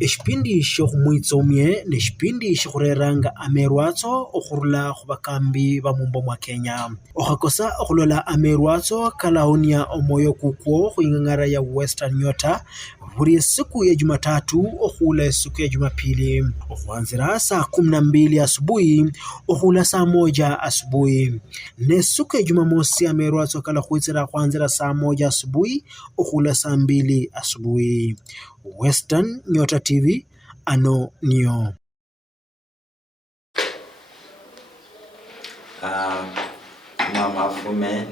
Ekipindi Khumwitsomie ni ekipindi shikhureranga amerwatso okhurula khubakambi bamumbo mwa Kenya. Okhakosa okhulola amerwatso kalaunia omwoyo kukwo khwing'ang'ara ya Western Nyota buli siku ya Jumatatu okhula siku ya Jumapili okhwanzira saa 12 asubuhi okhula saa 1 asubuhi. Ne siku ya Jumamosi amerwatso kala khwitsira khwanzira saa 1 asubuhi okhula saa 2 asubuhi. Western Nyota TV, ano niyo. Mama fume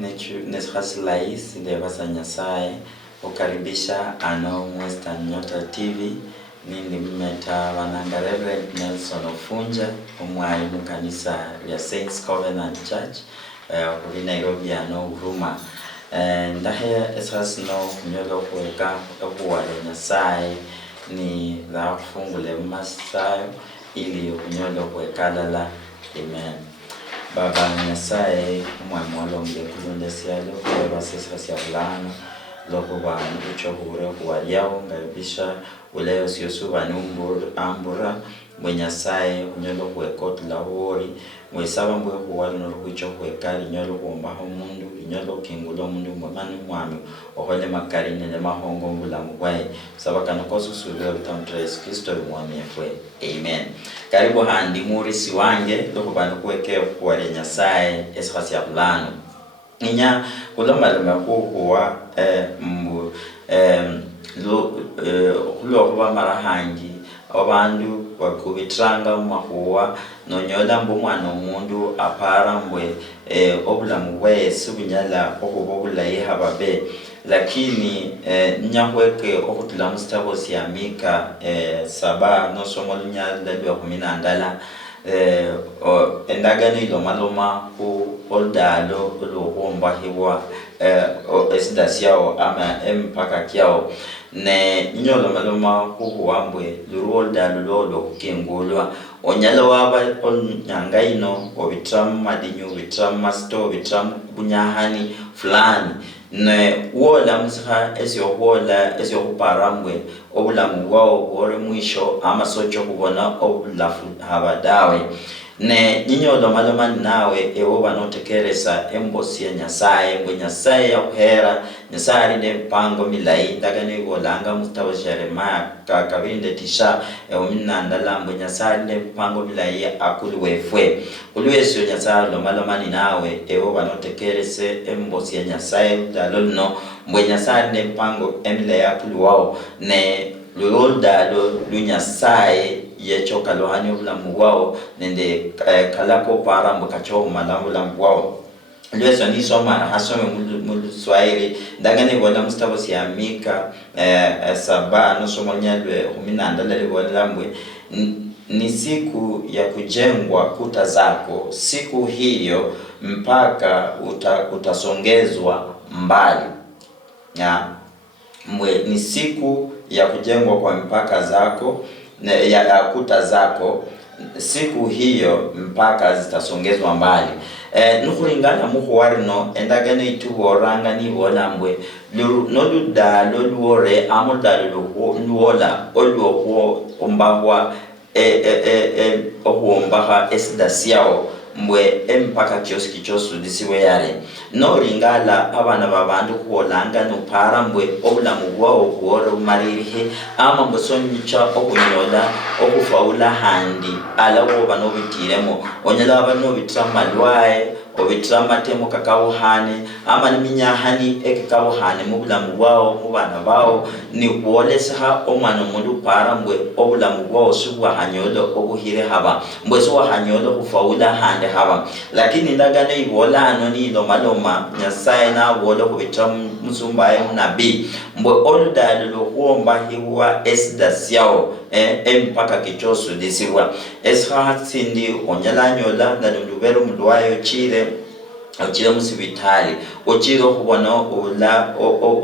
neshasilais ndevasa Nyasaye ukaribisha ano Western Nyota TV. Nindi mmeta wananga Reverend Ofunja umwalimu kanisa ya Saints Covenant Church kuri Nairobi ano Huruma. Ndahe esasino kunyola kuweka okuwale Nyasaye ni la kufungule masayo ili kunyola kuweka lala. Amen. Baba Nyasaye umwamolonge kulundesialo kwa sesa ulano loko bana uchohure kuwaliao ngabisha uleo siosu banumbur ambura Nyasaye unyola kuwekot lawori mwesaba mbwe kuwali norucho kuwekali nyolo kuombaho mundu nyolo kingulo mundu mwamani mwami ohole makarine le mahongo mbula mwae saba kanokosu suleo tamtra Yesu Kristo mwami efwe. Amen. Karibu handi murisi wange loko bana kuwekea kuwale Nyasaye eskhasi ya bulano ninya kuloma lema kuwa mbu lo kuba marahangi abantu bakubitranga mahuwa nonyola mbo mwana omundu apara mbwe obulamu bwe subinyala okubobula yihababe lakini nyahweke okutula mustabo siamika saba no somo lunyala lwa 10 endagano ilomaloma ku oldalolohomba hiwa esidasiao ama empaka kiao ne nyolo maloma kuhuambwe luroldalo lolo kengolwa onyala waba onyangaino obitram madinyu bitram masto bitram bunyahani fulani ne wola msha esyo kuparambwe obulamu wao bore mwisho ama socho kubona obulafu habadawe ne ninyolo maloma nawe ewo banotekeresa embosi ya Nyasaye mbwe Nyasaye ya kuhera Nyasaye ne mpango milai ndagane bolanga mustawa Jeremiah kakabinde tisha omina ndalambwe Nyasaye ne mpango milai akuluwefwe ulweso Nyasaye lo maloma nawe ewo banotekerese embosi ya Nyasaye dalolno mbwe Nyasaye ne mpango emilai akuluwao ne lulolda Nyasaye yechoka lohani obulamu bwao nende kalako para mbukacho malamu lambwao lweso nisoma hasome mu Swahili ndagane bona mustabo siamika saba no somo nyalwe 10 lelibonlambwe ni siku ya kujengwa kuta zako. Siku hiyo mpaka utasongezwa mbali ya mwe ni siku ya kujengwa kwa mpaka zako ya kuta zako. Siku hiyo mpaka zitasongezwa mbali. Nukulingana muhuwarino endagane ituboranga ni bolambwe noludalo luore amodalo luola oluo ombahwa ohuombaha esidasiao mbwe empaka kioski chosu disiwe yale no ringala abana babandu kuolanga no para mbwe obulamu bwao kuore umaririhe ama mbosonyicha okunyola okufaula handi alawo banobitiremo onyala abanobitramalwae obitramatemo kakawuhane ama niminyahani ekakawuhane mu bulamu bwao mu bana bao ni kuolesa omwana mundu para mbwe obulamu bwao subwa hanyolo obuhire haba mbwe so hanyolo kufaula hande haba lakini ndagane ibolano ni lomaloma Nyasaye na wolo kubitram musumbaye nabii mbwe oludalo lokuomba hiwa esidasiao empaka kichosu disiwa esha sindi onyalanyola na ndubero mudwayo chire ochire musibitali ochiro kubona ola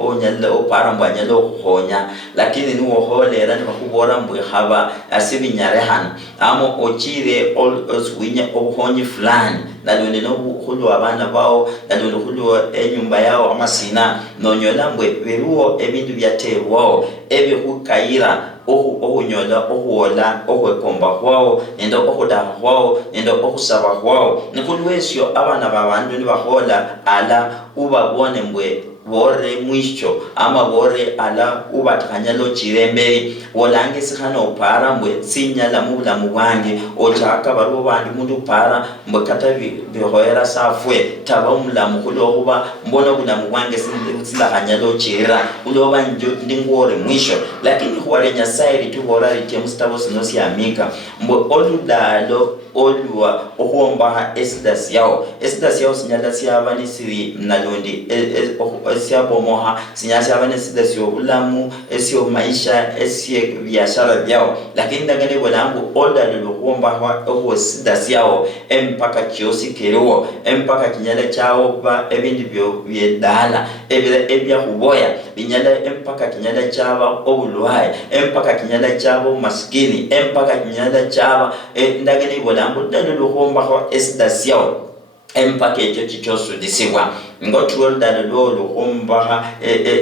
onyalla oparambanya lo kuhonya lakini ni woholera ni bakubora mbwe haba asibinyare hano amo ochire oswinya obuhonyi fulani nalone no khulu abana bao nalone khulu enyumba yao amasina nonyola mbwe beruo ebintu byatewo ebyo kukayira ohunyola ohuola ohwekomba hwao nende ohudaha hwao nende ohusaba hwao nikulwesyo abana babandu nibahola ala ubabone mbwe bore mwisho ama bore ala ubatakanyalo chiremberi wolange sihana opara mbwe sinyala mu bulamu bwange ochaka barubo bandi mundu para mbwe kata bihoera safwe taba umulamu kulohuba mbona bulamu bwange sindakanyalo chira uloba ndingore mwisho lakini huwale Nyasaye litubora litie mustabo sinosi amika mbwe oludalo olwa ohuombaha esidas yao sinyala siyabani siri mnalundi siyabomoha sinyala siyabani sidas yobulamu esiyo maisha esiye biashara byao lakini ndagane bolambu oludalo ohuombaha ohu sidas yao empaka kiosi keriwo empaka kinyala chao ba ebindi byedala ebya huboya binyala empaka kinyala chaba obulwaye empaka kinyala chaba maskini empaka kinyala chaba ndagane bolambu dalo huombaha esidas yao empaka ekyo kikyosudisibwa ngotuwel dalo luhombaha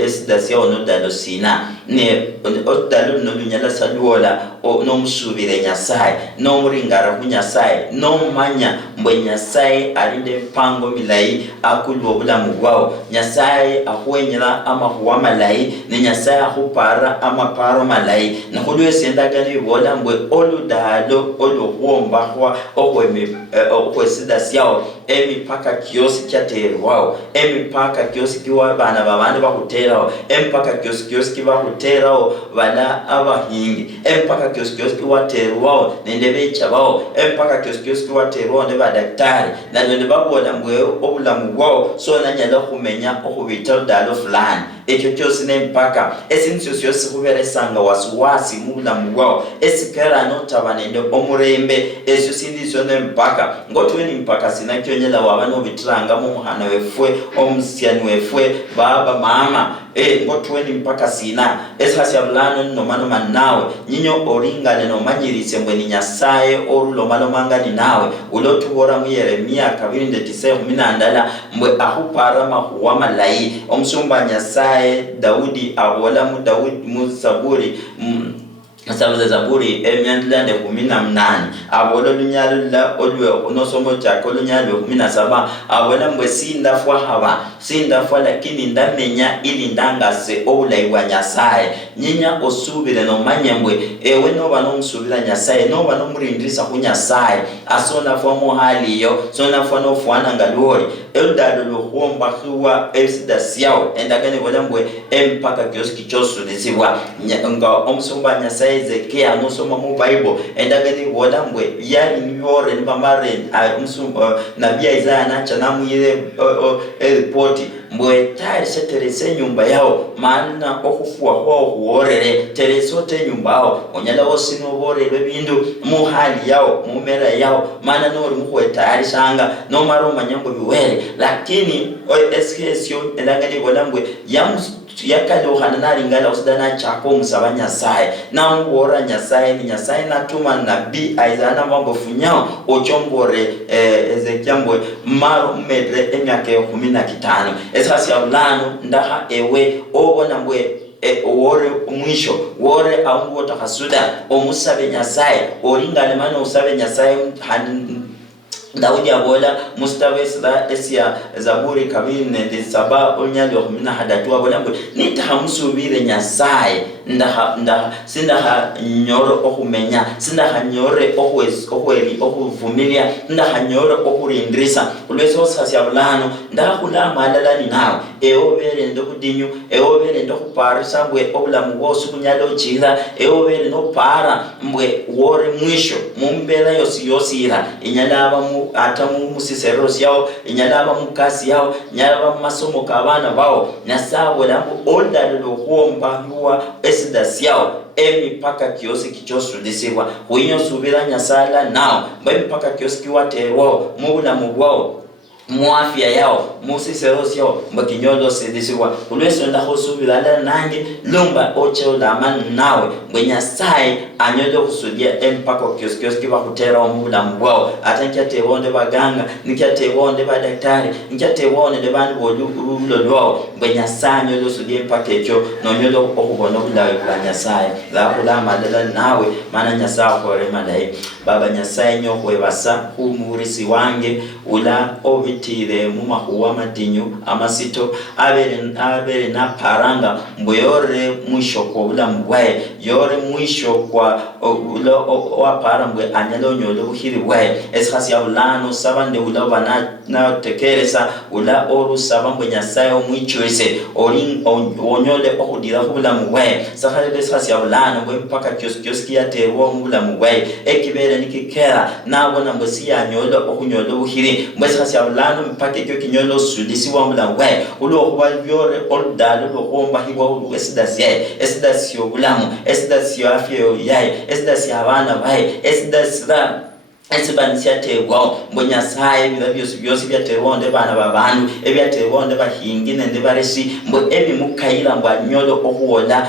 esidas yao nodalo sina ne odalo nolunyala saluola nomusubire Nyasaye nomuringara ku Nyasaye nomanya mbwe Nyasaye alinde mpango milayi akulwa obulamu bwao Nyasaye ahwenyera amahuwa malayi ne Nyasaye ahupara amaparo malayi nakulwese endagano ibola mbwe oludalo oluhuombahwa ohwesidas yao emipaka kiosi kyaterwao emipaka kiosi kiwa bana babandu bahuteraho empaka kiosi kibahuteraho bala abahingi empaka kiosi kiwaterwao nende bechabao empaka kiosi kiwaterwao ne badaktari nende babona mbwe obulamu bwao so nanyala kumenya okubita dalo fulani ekyo kyosi nempaka esinso syosi kuberesanga wasiwasi mu bulamu bwao esikera notaba nende omurembe esyo sindiso nempaka ngotweni mpaka sinakyonyela waba nobitiranga mu muhana wefwe omusyani wefwe baba mama ngotweni mpaka sina esihasya bulano nomanoma nawe nyinyo oringane nomanyirise mbwe ni Nyasaye orulomalomanga ni nawe ulotubora mu Yeremia 2:9 mbwe ahupara mahuwa malayi omusumba Nyasaye Daudi abola mu Daudi mu Zaburi Zaburi 118 abola lunyalo la olwe onosomo chako lunyalo 17 abola mbwe sindafwa haba sindafwa lakini ndamenya ili ndangase obulayi bwa Nyasaye nyinya osubire no manyembwe ewe noba nomusubira Nyasaye noba nomurindisa ku Nyasaye asona fwa mo haliyo sona fwa no fwana ngalori eldalo luhomba huwa esidas yao endagane bola mbwe empaka kioski kyosudisibwa nga omusumba Nyasaye Ezekiel nosoma mu Bible endagane bola mbwe yali nyore nibamare nabii Isaiah nacha namuyire report mbwe tari seterese nyumba yao maana okufua hwao huorere teresote nyumba yao onyala osino borere bindu mu hali yao mu mera yao maana nori muhwe tari shanga no maro manyambo biwele lakini eskesyo endagane bola mbwe yakalohana naringala usidana chako musaba Nyasaye namubora Nyasaye ni Nyasaye natuma nabii Isaiah namambo funyao ochombore Ezekiel mbwe maro medre emyaka 15 esasya bulano ndaha ewe obona mbwe wore mwisho wore aungu otakasuda omusabe Nyasaye oringane mano usabe Nyasaye Daudi abola mustawesda esya Zaburi 2:7 onyalo kumina hadatu abola mbwe nitahamusubire Nyasaye sindaha nyoro okumenya sindaha nyore okweli okuvumilia sindaha nyore okurindrisa ulweso sasya bulano ndakula malalani nawe eobere ndokudinyu eobere ndokuparisa mbwe obulamu bwose kunyalo chira eobere no para mbwe wore mwisho mumbera yosira inyalaba mu atamu musisero yao inyalaba mu kasi yao nyalaba masomo kabana bao nasabo lambu oldalo luhomba huwa esidas yao emipaka kiosi kichosudisibwa huinyo subira Nyasala nao mpaka kiosi kiwaterwao mu bulamu bwao muafia yao musisero sio mbakinyolo sedisiwa ulweso ndahosubira la nange lumba ocho la man nawe ngwenya sai anyolo kusudia empako kioski ba kutera omula mbwao atankia tewonde baganga nikia tewonde ba daktari nikia tewonde de bandi bolulo lwao ngwenya sai nyolo sudia empako ekyo nonyolo okubona bulawe kulanya sai la kula madala nawe mana nyasa ko remalai baba nyasa nyoko ebasa kumurisi wange ula obitire mu mahuwa madinyu amasito abere na paranga mbuyore mwisho kwa ula mbwae yore mwisho kwa ula wapara mbwe anyalo nyolo uhiri wae eskhasi ya ulano sabande ula wana na tekeresa ula oru sabambwe nyasayo mwichoese onyole okudira ula mbwae sakhale eskhasi ya ulano mbwe mpaka kioski ya tewo ula mbwae ekibere nikikera nabona mbwesi ya nyolo okunyolo uhiri mbwe eskhasi ya ulano mpaka kyo kinyolo sudisi wa mbula wae ulo okuba yore oldalo lokomba hiwa ulu esidasi yae esidasi yo bulamu esidasi yo afya yo yae esidasi ya abana bae esidasi da esibanisia tewa mbonya sae bila byosi bya tewonde bana babantu ebya tewonde bahingi nende baresi mbo ebi mukaira mbo nyolo okuwola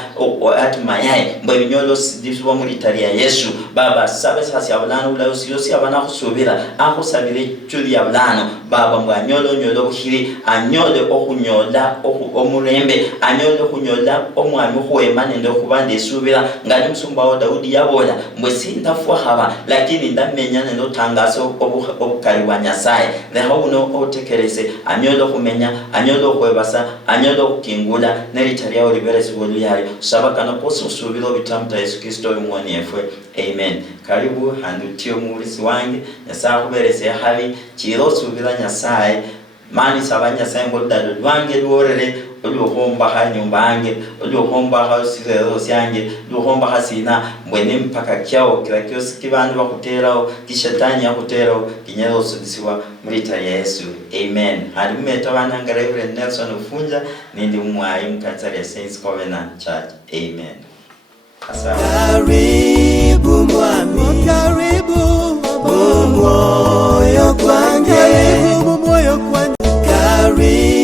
atuma yae mbo nyolo sidiswa muri taria Yesu baba sabe sasi abulano ula yosi abana kusubira akusabire cyuri ya bulano baba mbo nyolo buhiri anyole okunyola omurembe anyole okunyola omwami okwema nende okubande subira ngali musumba wa Daudi yabola mbo sintafwa haba lakini ndamenya no tangazo obukali wa Nyasaye leho uno otekereze anyolo kumenya anyolo kwebasa anyolo kukingula nelitaria oliberesi wolu yali sabaka no poso subiro bitamta Yesu Kristo umwani efwe amen. Karibu handu tio mulisi wange Nyasaye kuberese habi chiro subira Nyasaye mani sabanya sengo dadu wange luorere oluhomba ha nyumba yange oluhomba ha sirero syange oluhomba hasina mwene mpaka kyao kila kiosi kibandu bakuterao kishetani yakuterao kinyero sudisiwa muri ta Yesu amen. Hadi meta bananga Reverend Nelson Ofunja nindi umwayi mkansari ya Saints Covenant Church amen. Karibu mwami, karibu moyo kwange, karibu moyo kwange, karibu